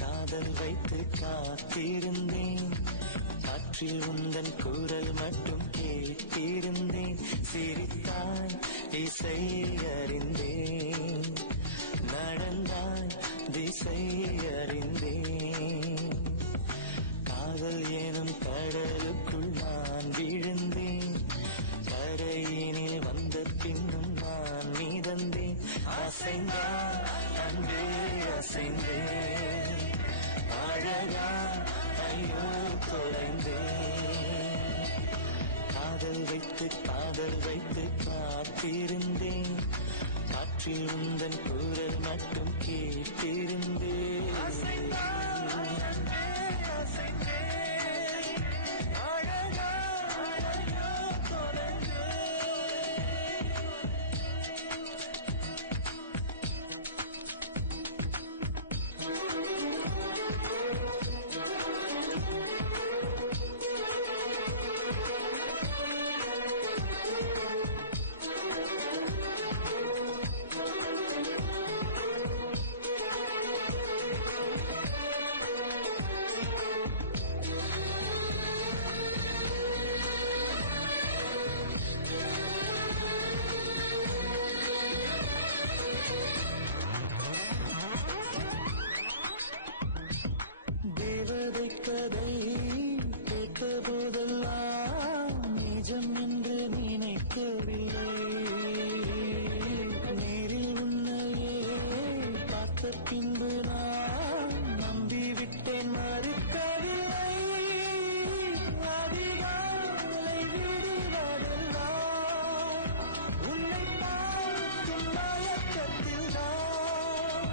காதல் வைத்து காத்திருந்தேன், காற்றில் உந்தன் குரல் மட்டும் கேட்டிருந்தேன். சிரித்தாய் இசை அறிந்தேன், நடந்தாய் திசை அறிந்தேன். காதல் எனும் கடலுக்குள் நான் விழுந்தேன், கரையினில் வந்த பின்னும் நான் மிதந்தேன். அசைந்தான் அன்பே அசைந்தேன், அழகா ஐயோ தொலைந்தேன். காதல் வைத்து காத்திருந்தேன், காற்றில் உந்தன் குரல் மட்டும் கேட்டிருந்தேன். கதை கேட்ட போதெல்லாம் நிஜம் என்று நினைக்கவில்லை. நேரில் உன்னையே பார்த்த பின்பு நான் நம்பிவிட்டேன், மறுக்கவில்லை. அதிகாலை விடுவதெல்லாம் உன்னை பார்க்கும் மயக்கத்தில் தான்,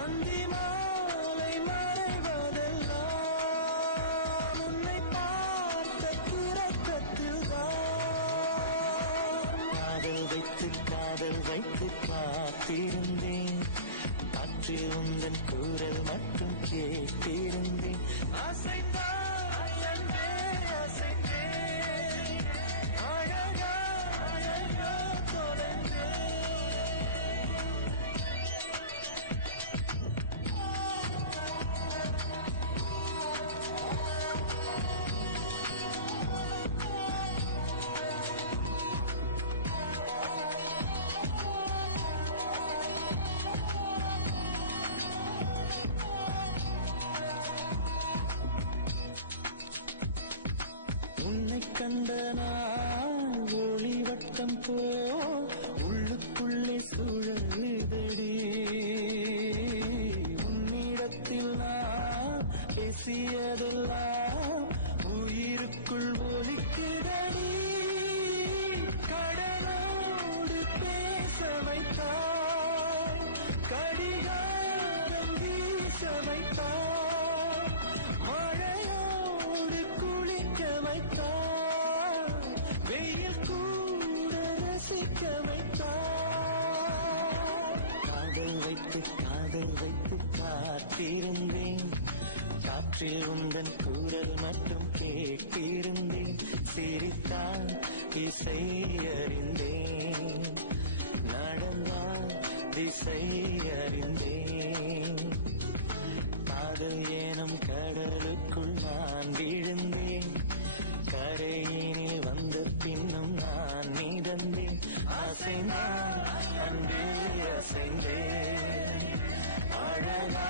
அந்தி மாலை மறைவதெல்லாம் காதல் வைத்து காத்திருந்தேன், காற்றில் உந்தன் குரல் மட்டும் கேட்டிருந்தேன். உன்னை கண்ட நான் ஒளிவட்டம் போ உள்ளுக்குள்ளே சுழலுதடி. உன்னிடத்தில் நான் பேசியதெல்லாம் உயிருக்குள் ஒலிக்குதடி. கடலோடு பேச வைத்தாய், கடிகாரம் வீச வைத்தாய், மழையோடு குளிக்க வைத்தாய், வெயில் கூட ரசிக்க வைத்தாய். காதல் வைத்து காத்திருந்தேன், காற்றில் உந்தன் குரல் மட்டும் கேட்டிருந்தேன். சிரித்தான் இசை அறிந்தேன், நடந்தான் திசை அறிந்தேன். காதல் எனும் கடலுக்குள் நான் விழுந்தேன், கரையினில் வந்த பின்னும் நான் மிதந்தேன். அசைந்தான் அன்பே அசைந்தேன், அழகா